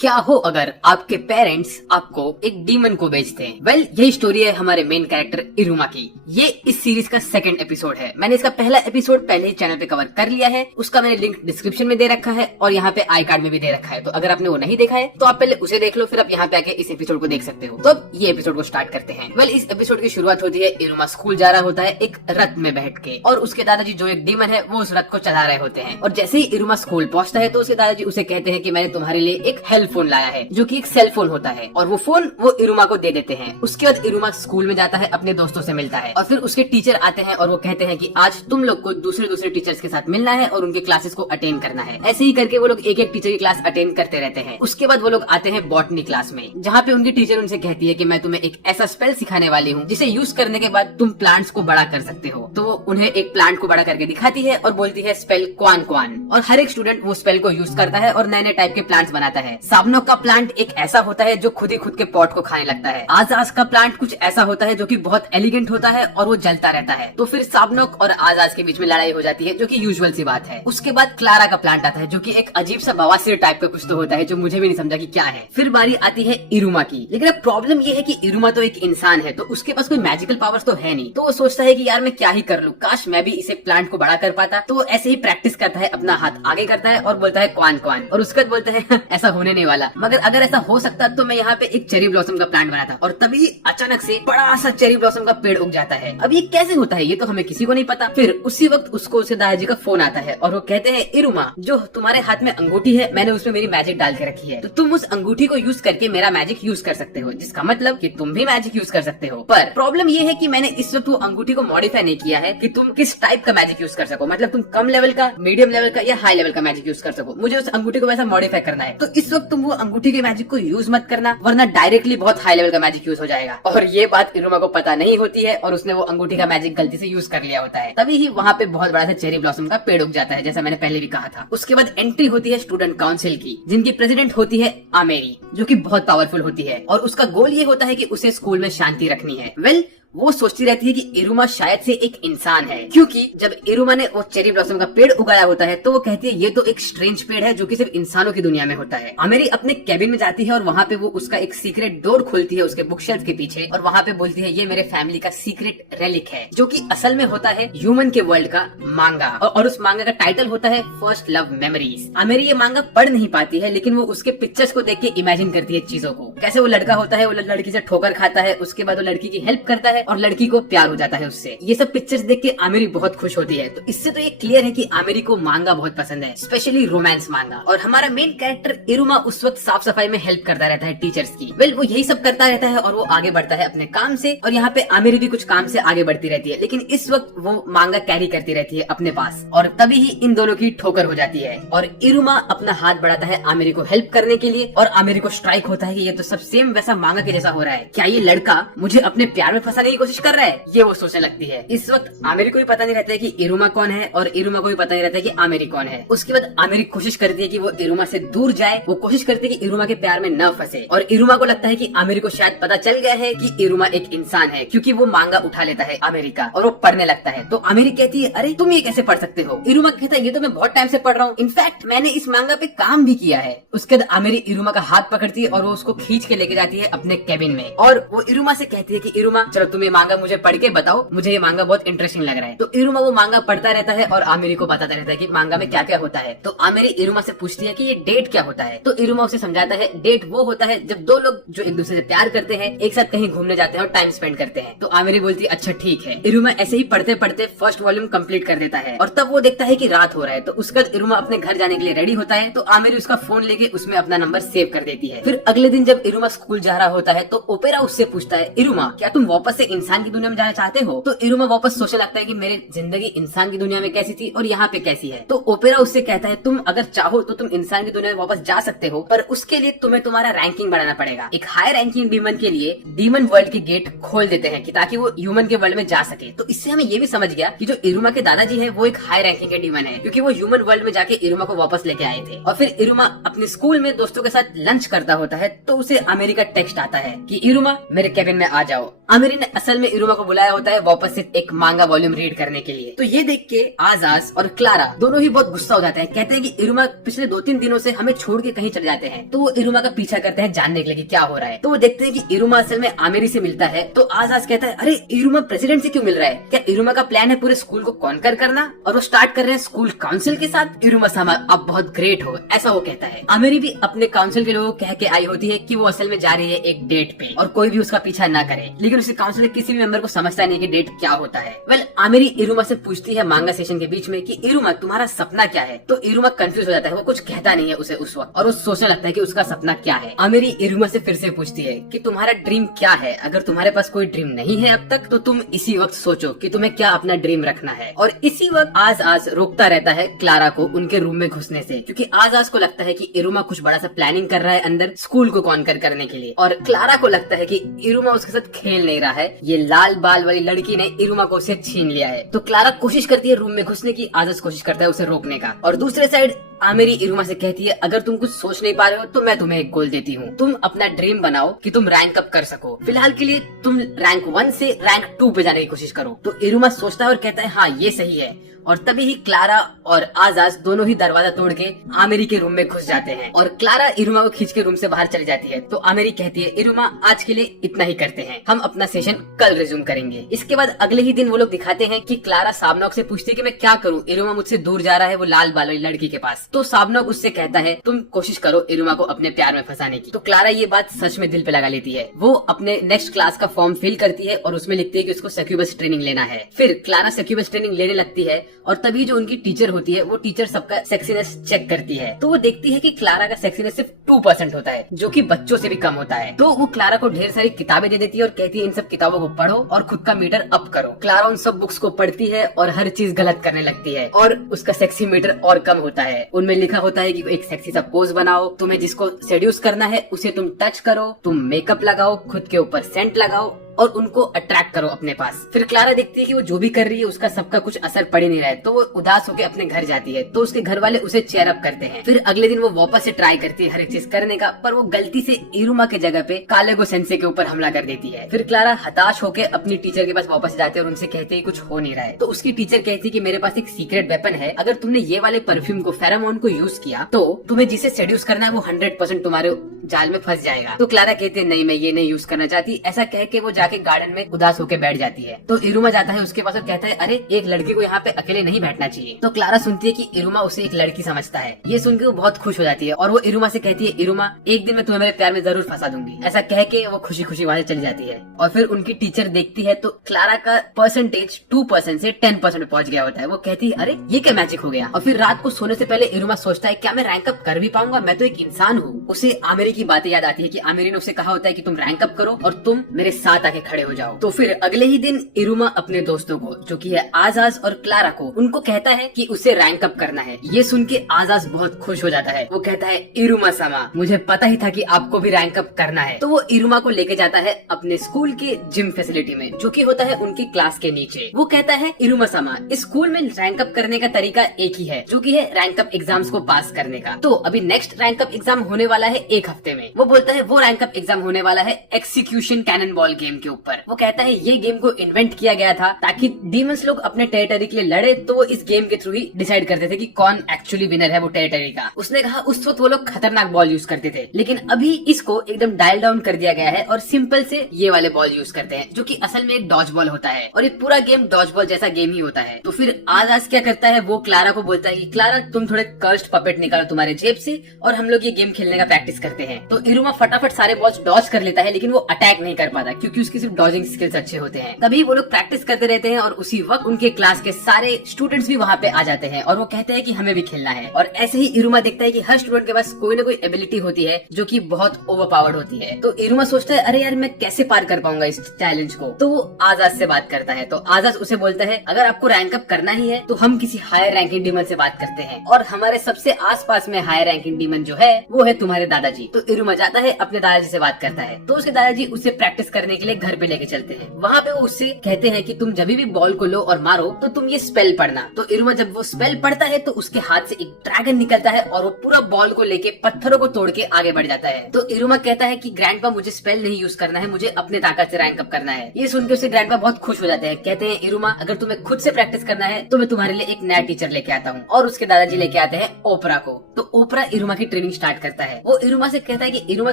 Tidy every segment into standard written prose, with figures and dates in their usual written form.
क्या हो अगर आपके पेरेंट्स आपको एक डीमन को बेचते हैं। वेल, यही स्टोरी है हमारे मेन कैरेक्टर इरुमा की। ये इस सीरीज का सेकंड एपिसोड है। मैंने इसका पहला एपिसोड पहले ही चैनल पे कवर कर लिया है, उसका मैंने लिंक डिस्क्रिप्शन में दे रखा है और यहाँ पे आई कार्ड में भी दे रखा है। तो अगर आपने वो नहीं देखा है तो आप पहले उसे देख लो, फिर आप यहाँ पे आके इस एपिसोड को देख सकते हो। तो अब ये एपिसोड को स्टार्ट करते हैं। वेल, इस एपिसोड की शुरुआत होती है इरुमा स्कूल जा रहा होता है एक रथ में बैठ के, और उसके दादाजी जो एक डीमन है वो उस रथ को चला रहे होते हैं। और जैसे ही इरुमा स्कूल पहुंचता है तो उसके दादाजी उसे कहते हैं कि मैंने तुम्हारे लिए एक हेल्प फोन लाया है, जो कि एक सेल फोन होता है, और वो फोन वो इरुमा को दे देते हैं। उसके बाद इरुमा स्कूल में जाता है, अपने दोस्तों से मिलता है, और फिर उसके टीचर आते हैं और वो कहते हैं कि आज तुम लोग को दूसरे टीचर्स के साथ मिलना है और उनके क्लासेस को अटेंड करना है। ऐसे ही करके वो लोग एक एक टीचर की क्लास अटेंड करते रहते हैं। उसके बाद वो लोग आते हैं बॉटनी क्लास में, जहाँ पे उनकी टीचर उनसे कहती है कि मैं तुम्हें एक ऐसा स्पेल सिखाने वाली हूँ जिसे यूज करने के बाद तुम प्लांट्स को बड़ा कर सकते हो। तो वो उन्हें एक प्लांट को बड़ा करके दिखाती है और बोलती है स्पेल क्वान क्वान, और हर एक स्टूडेंट वो स्पेल को यूज करता है और नए नए टाइप के प्लांट्स बनाता है। साबनोक का प्लांट एक ऐसा होता है जो खुद ही खुद के पॉट को खाने लगता है। आजाज का प्लांट कुछ ऐसा होता है जो कि बहुत एलिगेंट होता है और वो जलता रहता है। तो फिर साबनोक और आजाज के बीच में लड़ाई हो जाती है, जो कि यूजुअल सी बात है। उसके बाद क्लारा का प्लांट आता है, जो कि एक अजीब सा बवासीर टाइप का कुछ तो होता है, जो मुझे भी नहीं समझा कि क्या है। फिर बारी आती है इरुमा की। लेकिन अब प्रॉब्लम ये है कि इरुमा तो एक इंसान है, तो उसके पास कोई मैजिकल पावर्स तो है नहीं। तो वो सोचता है कि यार मैं क्या ही कर लूं, काश मैं भी इसे प्लांट को बड़ा कर पाता। तो ऐसे ही प्रैक्टिस करता है, अपना हाथ आगे करता है और बोलता है क्वान क्वान, और उसके बाद बोलता है ऐसा होने नहीं वाला, मगर अगर ऐसा हो सकता तो मैं यहाँ पे एक चेरी ब्लॉसम का प्लांट बना था। और तभी अचानक से बड़ा सा चेरी ब्लॉसम का पेड़ उग जाता है। अब ये कैसे होता है ये तो हमें किसी को नहीं पता। फिर उसी वक्त उसको उसके दादाजी का फोन आता है और वो कहते हैं इरुमा, जो तुम्हारे हाथ में अंगूठी है मैंने उसमें मेरी मैजिक डाल के रखी है, तो तुम उस अंगूठी को यूज करके मेरा मैजिक यूज कर सकते हो, जिसका मतलब कि तुम भी मैजिक यूज कर सकते हो। पर प्रॉब्लम ये है कि मैंने इस वक्त वो अंगूठी को मॉडिफाई नहीं किया है कि तुम किस टाइप का मैजिक यूज कर सको, मतलब तुम कम लेवल का, मीडियम लेवल का या हाई लेवल का मैजिक यूज कर सको। मुझे उस अंगूठी को वैसा मॉडिफाई करना है। तो इस वक्त तुम वो अंगूठी के मैजिक को यूज मत करना, वरना डायरेक्टली बहुत हाई लेवल का मैजिक यूज हो जाएगा। और ये बात इरुमा को पता नहीं होती है और उसने वो अंगूठी का मैजिक गलती से यूज कर लिया होता है। तभी ही वहाँ पे बहुत बड़ा सा चेरी ब्लॉसम का पेड़ उग जाता है, जैसा मैंने पहले भी कहा था। उसके बाद एंट्री होती है स्टूडेंट काउंसिल की, जिनकी प्रेसिडेंट होती है आमेरी, जो कि बहुत पावरफुल होती है, और उसका गोल ये होता है कि उसे स्कूल में शांति रखनी है। वेल, वो सोचती रहती है कि इरुमा शायद से एक इंसान है, क्योंकि जब इरुमा ने वो चेरी ब्लॉसम का पेड़ उगाया होता है तो वो कहती है ये तो एक स्ट्रेंज पेड़ है जो कि सिर्फ इंसानों की दुनिया में होता है। आमेरी अपने कैबिन में जाती है और वहाँ पे वो उसका एक सीक्रेट डोर खोलती है उसके बुक शेल्फ के पीछे, और वहाँ पे बोलती है ये मेरे फैमिली का सीक्रेट रेलिक है, जो कि असल में होता है ह्यूमन के वर्ल्ड का मांगा, और उस मांगा का टाइटल होता है फर्स्ट लव मेमोरीज। आमेरी ये मांगा पढ़ नहीं पाती है, लेकिन वो उसके पिक्चर्स को देख के इमेजिन करती है चीजों को, कैसे वो लड़का होता है, वो लड़की से ठोकर खाता है, उसके बाद वो लड़की की हेल्प करता है और लड़की को प्यार हो जाता है उससे। ये सब पिक्चर्स देख के आमेरी बहुत खुश होती है। तो इससे तो ये क्लियर है कि आमेरी को मांगा बहुत पसंद है, स्पेशली रोमांस मांगा। और हमारा मेन कैरेक्टर इरुमा उस वक्त साफ सफाई में हेल्प करता रहता है टीचर्स की। वेल, वो यही सब करता रहता है और वो आगे बढ़ता है अपने काम से, और यहाँ पे आमेरी भी कुछ काम से आगे बढ़ती रहती है। लेकिन इस वक्त वो मांगा कैरी करती रहती है अपने पास, और तभी ही इन दोनों की ठोकर हो जाती है और इरुमा अपना हाथ बढ़ाता है आमेरी को हेल्प करने के लिए, और आमेरी को स्ट्राइक होता है कि ये तो सब सेम वैसा मांगा के जैसा हो रहा है, क्या ये लड़का मुझे अपने प्यार में फंसाने की कोशिश कर रहा है, ये वो सोचने लगती है। इस वक्त आमेरी को भी पता नहीं रहता है कि इरुमा कौन है, और इरुमा को भी पता नहीं रहता है कि आमेरी कौन है। उसके बाद आमेरी कोशिश करती है कि वो इरुमा से दूर जाए, वो कोशिश करती है कि इरुमा के प्यार में न फंसे, और इरुमा को लगता है कि आमेरी को शायद पता चल गया है कि इरुमा एक इंसान है, क्योंकि वो मांगा उठा लेता है आमेरी का और वो पढ़ने लगता है। तो आमेरी कहती है अरे तुम ये कैसे पढ़ सकते हो? इरुमा कहता है ये तो मैं बहुत टाइम से पढ़ रहा हूँ, इनफैक्ट मैंने इस मांगा पे काम भी किया है। उसके बाद आमेरी इरुमा का हाथ पकड़ती है और वो उसको खींच के लेके जाती है अपने कैबिन में, और वो इरुमा से कहती है कि इरुमा चलो तुम ये मांगा मुझे पढ़ के बताओ, मुझे ये मांगा बहुत इंटरेस्टिंग लग रहा है। तो इरुमा वो मांगा पढ़ता रहता है और आमेरी को बताता रहता है कि मांगा में क्या क्या होता है। तो आमेरी इरुमा से पूछती है कि ये डेट क्या होता है। तो इरुमा उसे समझाता है डेट वो होता है जब दो लोग जो एक दूसरे से प्यार करते हैं एक साथ कहीं घूमने जाते हैं और टाइम स्पेंड करते हैं। तो आमेरी बोलती है अच्छा ठीक है। इरुमा ऐसे ही पढ़ते पढ़ते फर्स्ट वॉल्यूम कंप्लीट कर देता है, और तब वो देखता है कि रात हो रहा है। तो उसका इरुमा अपने घर जाने के लिए रेडी होता है, तो आमेरी उसका फोन लेके उसमें अपना नंबर सेव कर देती है। फिर अगले दिन जब इरुमा स्कूल जा रहा होता है तो ओपेरा उससे पूछता है इरुमा क्या तुम वापस से इंसान की दुनिया में जाना चाहते हो? तो इरुमा वापस सोचने लगता है कि मेरी जिंदगी इंसान की दुनिया में कैसी थी और यहाँ पे कैसी है। तो ओपेरा उससे कहता है तुम अगर चाहो तो तुम इंसान की दुनिया में वापस जा सकते हो, पर उसके लिए तुम्हें तुम्हारा रैंकिंग बढ़ाना पड़ेगा। एक हाई रैंकिंग डीमन के लिए डीमन वर्ल्ड के गेट खोल देते हैं कि ताकि वो ह्यूमन के वर्ल्ड में जा सके। तो इससे हमें ये भी समझ गया कि जो इरुमा के दादाजी है वो एक हाई रैंकिंग के डीमन है, क्योंकि वो ह्यूमन वर्ल्ड में जाके इरुमा को वापस लेके आए थे। और फिर इरुमा अपने स्कूल में दोस्तों के साथ लंच करता होता है, तो उसे आमेरी का टेक्स्ट आता है कि इरुमा मेरे कैबिन में आ जाओ। आमिरी ने असल में इरुमा को बुलाया होता है वापस से एक मांगा वॉल्यूम रीड करने के लिए। तो ये देख के आजाज और क्लारा दोनों ही बहुत गुस्सा हो जाते हैं। कहते हैं कि इरुमा पिछले 2-3 दिनों से हमें छोड़ के कहीं चले जाते हैं। तो वो इरुमा का पीछा करते हैं जानने के लिए कि क्या हो रहा है। तो वो देखते हैं कि इरुमा असल में आमिरी से मिलता है। तो आजाज कहता है, अरे इरुमा प्रेसिडेंट से क्यों मिल रहा है? क्या इरुमा का प्लान है पूरे स्कूल को कॉन्कर करना? और वो स्टार्ट कर रहे हैं स्कूल काउंसिल के साथ। इरुमा सामा आप बहुत ग्रेट हो, ऐसा वो कहता है। आमिरी भी अपने काउंसिल के लोगों को कह के आई होती है कि वो असल में जा रही है एक डेट पे और कोई भी उसका पीछा ना करे। लेकिन उसे काउंसिल के किसी भी मेंबर को समझता नहीं कि डेट क्या होता है। वेल आमिरी इरुमा से पूछती है मांगा सेशन के बीच में कि इरुमा तुम्हारा सपना क्या है? तो इरुमा कंफ्यूज हो जाता है, वो कुछ कहता नहीं है उसे उस वक्त, और वो सोचने लगता है कि उसका सपना क्या है। आमिरी इरुमा से फिर से पूछती है कि तुम्हारा ड्रीम क्या है? अगर तुम्हारे पास कोई ड्रीम नहीं है अब तक तो तुम इसी वक्त सोचो कि तुम्हें क्या अपना ड्रीम रखना है। और इसी वक्त आज रोकता रहता है क्लारा को उनके रूम में घुसने से, क्योंकि आज को लगता है कि इरुमा कुछ बड़ा सा प्लानिंग कर रहा है अंदर स्कूल को कॉन्कर करने के लिए। और क्लारा को लगता है कि इरुमा उसके साथ खेल नहीं रहा है, ये लाल बाल वाली लड़की ने इरुमा को उसे छीन लिया है। तो क्लारा कोशिश करती है रूम में घुसने की, आज कोशिश करता है उसे रोकने का। और दूसरे साइड आमिरी इरुमा से कहती है, अगर तुम कुछ सोच नहीं पा रहे हो तो मैं तुम्हें एक गोल देती हूँ, तुम अपना ड्रीम बनाओ कि तुम रैंक अप कर सको। फिलहाल के लिए तुम रैंक 1 से रैंक 2 पे जाने की कोशिश करो। तो इरुमा सोचता है और कहता है हाँ ये सही है। और तभी ही क्लारा और आजाज दोनों ही दरवाजा तोड़ के आमिरी के रूम में घुस जाते हैं और क्लारा इरुमा को खींच के रूम से बाहर चली जाती है। तो आमिरी कहती है, इरुमा आज के लिए इतना ही करते हैं, हम अपना सेशन कल रिज्यूम करेंगे। इसके बाद अगले ही दिन वो लोग दिखाते हैं कि क्लारा साबनौक से पूछती है कि मैं क्या करूँ, इरुमा मुझसे दूर जा रहा है वो लाल बाल वाली लड़की के पास। तो साबनौक उससे कहता है तुम कोशिश करो इरुमा को अपने प्यार में फंसाने की। तो क्लारा ये बात सच में दिल पे लगा लेती है। वो अपने नेक्स्ट क्लास का फॉर्म फिल करती है और उसमें लिखती है कि उसको सक्यूबस ट्रेनिंग लेना है। फिर क्लारा सक्यूबस ट्रेनिंग लेने लगती है और तभी जो उनकी टीचर होती है वो टीचर सबका सेक्सीनेस चेक करती है। तो वो देखती है कि क्लारा का सेक्सीनेस सिर्फ 2% होता है, जो कि बच्चों से भी कम होता है। तो वो क्लारा को ढेर सारी किताबें दे देती है और कहती है इन सब किताबों को पढ़ो और खुद का मीटर अप करो। क्लारा उन सब बुक्स को पढ़ती है और हर चीज गलत करने लगती है और उसका सेक्सी मीटर और कम होता है। उनमें लिखा होता है कि एक सेक्सी सा पोज बनाओ, तुम्हें जिसको सेड्यूस करना है उसे तुम टच करो, तुम मेकअप लगाओ, खुद के ऊपर सेंट लगाओ और उनको अट्रैक्ट करो अपने पास। फिर क्लारा देखती है कि वो जो भी कर रही है उसका सबका कुछ असर पड़ ही नहीं रहा है। तो वो उदास होकर अपने घर जाती है। तो उसके घर वाले उसे चेयर अप करते हैं। फिर अगले दिन वो वापस से ट्राई करती है हर एक चीज करने का, पर वो गलती से इरुमा के जगह पे कालेगो सेंसे के ऊपर हमला कर देती है। फिर क्लारा हताश होकर अपनी टीचर के पास वापस जाते हैं और उनसे कहते हैं कुछ हो नहीं रहा है। तो उसकी टीचर कहती है कि मेरे पास एक सीक्रेट वेपन है, अगर तुमने ये वाले परफ्यूम को फेरामोन को यूज किया तो तुम्हें जिसे सेड्यूस करना है वो 100% तुम्हारे जाल में फंस जाएगा। तो क्लारा कहती है नहीं मैं ये नहीं यूज करना चाहती। ऐसा कह के वो जाके गार्डन में उदास होकर बैठ जाती है। तो इरुमा जाता है उसके पास और कहता है अरे एक लड़की को यहाँ पे अकेले नहीं बैठना चाहिए। तो क्लारा सुनती है कि इरुमा उसे एक लड़की समझता है। ये सुन के वो बहुत खुश हो जाती है और वो इरुमा से कहती है इरुमा एक दिन मैं तुम्हें मेरे प्यार में जरूर फंसा दूंगी। ऐसा कह के वो खुशी खुशी वहां से चली जाती है। और फिर उनकी टीचर देखती है तो क्लारा का परसेंटेज 2% से 10% में पहुंच गया होता है। वो कहती है अरे ये क्या मैजिक हो गया। और फिर रात को सोने से पहले इरुमा सोचता है क्या मैं रैंक अप कर भी पाऊंगा, मैं तो एक इंसान हूँ। उसे आमिरी की बातें याद आती है कि आमिरी ने उसे कहा होता है कि तुम रैंक अप करो और तुम मेरे साथ आके खड़े हो जाओ। तो फिर अगले ही दिन इरुमा अपने दोस्तों को जो कि है आजाज और क्लारा को उनको कहता है कि उसे रैंक अप करना है। ये सुन के आजाज बहुत खुश हो जाता है। वो कहता है इरुमा सामा मुझे पता ही था कि आपको भी रैंक अप करना है। तो वो इरुमा को लेके जाता है अपने स्कूल के जिम फैसिलिटी में जो कि होता है उनकी क्लास के नीचे। वो कहता है इरुमा सामा इस स्कूल में रैंक अप करने का तरीका एक ही है जो कि है रैंक अप एग्जाम्स को पास करने का। तो अभी नेक्स्ट रैंक अप एग्जाम होने वाला है एक हफ्ते में। वो बोलता है वो रैंक अप एग्जाम होने वाला है एक्सिक्यूशन कैनन बॉल गेम के ऊपर। वो कहता है ये गेम को इन्वेंट किया गया था ताकि डीमंस लोग अपने टेरिटरी के लिए लड़े, तो वो इस गेम के थ्रू ही डिसाइड करते थे कि कौन एक्चुअली विनर है वो टेरिटरी का। उसने कहा उस वक्त वो लोग खतरनाक बॉल यूज करते थे, लेकिन अभी इसको एकदम डायल डाउन कर दिया गया है और सिंपल से ये वाले बॉल यूज करते हैं जो कि असल में एक डॉज बॉल होता है और ये पूरा गेम डॉज बॉल जैसा गेम ही होता है। तो फिर आजाज क्या करता है वो क्लारा को बोलता है कि क्लारा तुम थोड़े कर्स्ड पपेट निकालो तुम्हारे जेब से और हम लोग ये गेम खेलने का प्रैक्टिस करते हैं। तो इरुमा फटाफट सारे बॉल्स डॉज कर लेता है लेकिन वो अटैक नहीं कर पाता क्योंकि उसकी सिर्फ डॉजिंग स्किल्स अच्छे होते हैं। तभी वो लोग प्रैक्टिस करते रहते हैं और उसी वक्त उनके क्लास के सारे स्टूडेंट्स भी वहाँ पे आ जाते हैं और वो कहते हैं कि हमें भी खेलना है। और ऐसे ही इरुमा देखता है कि हर स्टूडेंट के पास कोई ना कोई एबिलिटी होती है जो कि बहुत ओवरपावर्ड होती है। तो इरुमा सोचता है अरे यार मैं कैसे पार कर पाऊंगा इस चैलेंज को। तो वो आजाद से बात करता है। तो आजाद उसे बोलता है अगर आपको रैंक अप करना ही है तो हम किसी हायर रैंकिंग डीमन से बात करते हैं और हमारे सबसे आसपास में हायर रैंकिंग डीमन जो है वो है तुम्हारे दादाजी। तो इरुमा जाता है अपने दादाजी से बात करता है। तो उसके दादाजी उसे प्रैक्टिस करने के लिए घर पे लेके चलते हैं। वहाँ पे वो उससे कहते हैं कि तुम जब भी बॉल को लो और मारो तो तुम ये स्पेल पढ़ना। तो इरुमा जब वो स्पेल पढ़ता है तो उसके हाथ से एक ड्रैगन निकलता है और वो पूरा बॉल को लेके पत्थरों को तोड़ के आगे बढ़ जाता है। तो इरुमा कहता है कि ग्रैंडपा मुझे स्पेल नहीं यूज करना है, मुझे अपने ताकत से रैंक अप करना है। ये सुन के उससे ग्रैंडपा बहुत खुश हो जाते हैं। कहते हैं इरुमा अगर तुम्हें खुद से प्रैक्टिस करना है तो मैं तुम्हारे लिए एक नया टीचर लेके आता हूँ। और उसके दादाजी लेके आते हैं ओपरा को। तो ओपरा इरुमा की ट्रेनिंग स्टार्ट करता है। वो इरुमा से कहता है कि इरुमा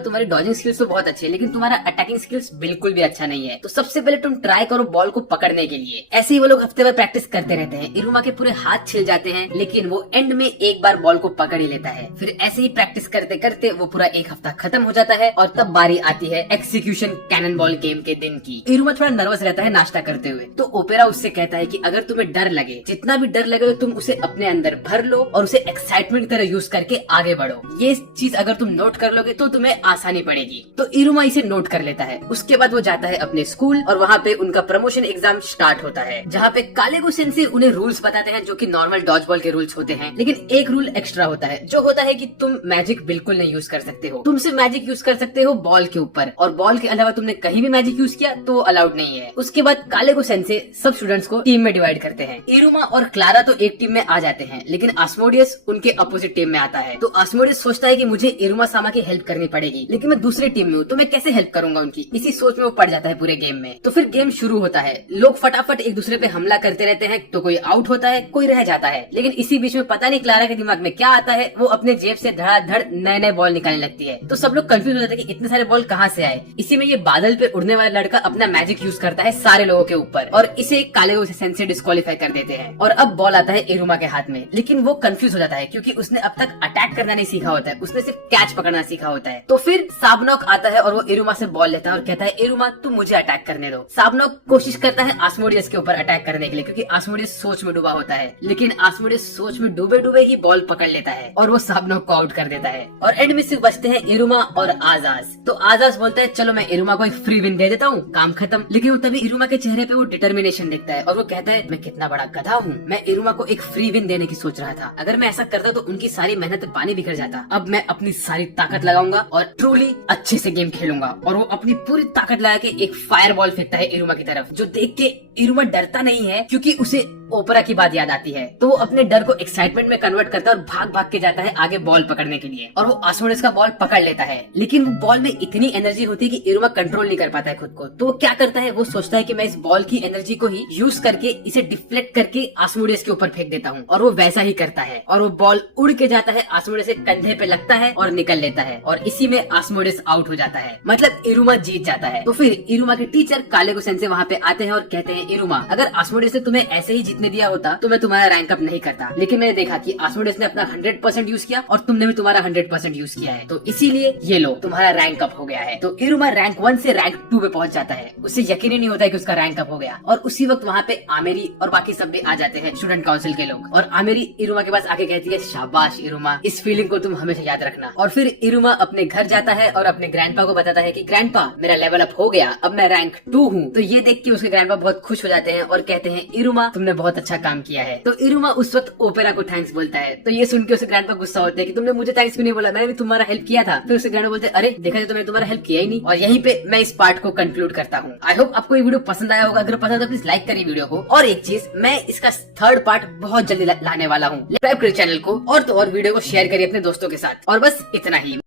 तुम्हारी डॉजिंग स्किल्स तो बहुत अच्छी है लेकिन तुम्हारा अटैकिंग स्किल्स बिल्कुल भी अच्छा नहीं है। तो सबसे पहले तुम ट्राई करो बॉल को पकड़ने के लिए। ऐसे ही वो लोग हफ्ते भर प्रैक्टिस करते रहते हैं। इरुमा के पूरे हाथ छिल जाते हैं लेकिन वो एंड में एक बार बॉल को पकड़ ही लेता है। फिर ऐसे ही प्रैक्टिस करते करते वो पूरा एक हफ्ता खत्म हो जाता है और तब बारी आती है एक्सिक्यूशन कैनन बॉल गेम के दिन की। इरुमा थोड़ा नर्वस रहता है नाश्ता करते हुए। तो ओपेरा उससे कहता है कि अगर तुम्हें डर लगे, जितना भी डर लगे तो तुम उसे अपने अंदर भर लो और उसे एक्साइटमेंट की तरह यूज करके आगे बढ़ो। ये चीज अगर तुम नोट कर लोगे तो तुम्हें आसानी पड़ेगी। तो इरुमा इसे नोट कर लेता है। उसके बाद वो जाता है अपने स्कूल और वहाँ पे उनका प्रमोशन एग्जाम स्टार्ट होता है, जहाँ पे कालेगो सेंसे उन्हें रूल्स बताते हैं जो कि नॉर्मल डॉज बॉल के रूल्स होते हैं। लेकिन एक रूल एक्स्ट्रा होता है जो होता है कि तुम मैजिक बिल्कुल नहीं यूज कर सकते हो। तुम सिर्फ मैजिक यूज कर सकते हो बॉल के ऊपर, और बॉल के अलावा तुमने कहीं भी मैजिक यूज किया तो अलाउड नहीं है। उसके बाद कालेगो सेंसे सब स्टूडेंट्स को टीम में डिवाइड करते हैं। इरुमा और क्लारा तो एक टीम में आ जाते हैं लेकिन आस्मोडियस उनके अपोजिट टीम में आता है। तो आस्मोडियस सोचता है कि मुझे इरुमा सामा की हेल्प करनी पड़ेगी लेकिन मैं दूसरे टीम में हूँ तो मैं कैसे हेल्प करूंगा उनकी। इसी सोच में वो पड़ जाता है पूरे गेम में। तो फिर गेम शुरू होता है। लोग फटाफट एक दूसरे पे हमला करते रहते हैं। तो कोई आउट होता है, कोई रह जाता है। लेकिन इसी बीच में पता नहीं क्लारा के दिमाग में क्या आता है, वो अपने जेब से धड़ाधड़ नए नए बॉल निकालने लगती है। तो सब लोग कंफ्यूज हो जाते हैं कि इतने सारे बॉल कहाँ से आए। इसी में ये बादल पे उड़ने वाला लड़का अपना मैजिक यूज करता है सारे लोगों के ऊपर और इसे कालेगो सेंसे डिस्क्वालीफाई कर देते हैं। और अब बॉल आता है इरुमा के हाथ में, लेकिन वो कंफ्यूज हो जाता है क्योंकि उसने अब तक अटैक करना नहीं सीखा होता है, उसने सिर्फ कैच पकड़ना सीखा होता है। तो फिर साबनॉक आता है और वो इरुमा से बॉल लेता है और कहता है इरुमा तुम मुझे अटैक करने दो। साबनॉक कोशिश करता है आस्मोडियस के ऊपर अटैक करने के लिए क्योंकि आस्मोडियस सोच में डूबा होता है, लेकिन आस्मोडियस सोच में डूबे डूबे ही बॉल पकड़ लेता है और वो साबनॉक को आउट कर देता है। और एंड में सिर्फ बचते हैं इरुमा और आजाज। तो आजाज बोलता है चलो मैं इरुमा को एक फ्री विन दे देता हूँ, काम खत्म। लेकिन वो तभी इरुमा के चेहरे पे वो डिटर्मिनेशन दिखता है और वो कहता है मैं कितना बड़ा गधा हूँ, मैं इरुमा को एक फ्री विन देने की सोच रहा था। अगर मैं ऐसा करता तो उनकी सारी मेहनत पानी बिखर जाता। अब मैं अपनी सारी ताकत लगाऊंगा और ट्रूली अच्छे से गेम खेलूंगा। और वो अपनी पूरी ताकत लगा के एक फायर बॉल फेंकता है इरुमा की तरफ, जो देख के इरुमा डरता नहीं है क्योंकि उसे ओपरा की बात याद आती है। तो वो अपने डर को एक्साइटमेंट में कन्वर्ट करता है और भाग भाग के जाता है आगे बॉल पकड़ने के लिए और वो आस्मोडियस का बॉल पकड़ लेता है। लेकिन वो बॉल में इतनी एनर्जी होती है कि इरुमा कंट्रोल नहीं कर पाता है खुद को। तो वो क्या करता है, वो सोचता है कि मैं इस बॉल की एनर्जी को ही यूज करके इसे डिफ्लेक्ट करके आस्मोडियस के ऊपर फेंक देता हूँ। और वो वैसा ही करता है और वो बॉल उड़ के जाता है, आस्मोडियस के कंधे पे लगता है और निकल लेता है और इसी में आस्मोडियस आउट हो जाता है, मतलब इरुमा जीत जाता है। तो फिर इरुमा के टीचर कालेगो सेंसे वहाँ पे आते हैं और कहते हैं इरुमा अगर आस्मोडियस ने तुम्हें ऐसे ही जीतने दिया होता तो मैं तुम्हारा रैंक अप नहीं करता। लेकिन मैंने देखा कि आस्मोडियस ने अपना 100% यूज किया और तुमने भी तुम्हारा 100% यूज किया है, तो इसीलिए ये लो तुम्हारा रैंक अप हो गया है। तो इरुमा रैंक 1 से रैंक 2 पे पहुंच जाता है। उसे यकीन ही नहीं होता है कि उसका रैंक अप हो गया। और उसी वक्त वहाँ पे आमेरी और बाकी सब भी आ जाते हैं, स्टूडेंट काउंसिल के लोग। और आमेरी इरुमा के पास आके कहती है शाबाश इरुमा, इस फीलिंग को तुम हमेशा याद रखना। और फिर इरुमा अपने घर जाता है और अपने ग्रैंडपा को बताता है कि ग्रैंडपा मेरा लेवल अप हो गया, अब मैं रैंक 2 हूँ। तो ये देख के उसके ग्रैंडपा बहुत खुश हो जाते हैं और कहते हैं इरुमा तुमने बहुत अच्छा काम किया है। तो इरुमा उस वक्त ओपेरा को थैंक्स बोलता है। तो ये सुन के उसे ग्रैंडपा गुस्सा होता है कि तुमने मुझे थैंक्स क्यों नहीं बोला, मैंने भी तुम्हारा हेल्प किया था। फिर उसे ग्रैंडपा बोलते हैं अरे देखा तो मैंने तुम्हारा हेल्प किया ही नहीं। और यहीं पे मैं इस पार्ट को कंक्लूड करता हूँ। आई होप आपको ये वीडियो पसंद आया होगा। अगर पसंद है तो प्लीज लाइक करिए वीडियो को। और एक चीज, मैं इसका 3rd पार्ट बहुत जल्दी लाने वाला हूँ। सब्सक्राइब करिए चैनल को और तो और वीडियो को शेयर करिए अपने दोस्तों के साथ। और बस इतना ही।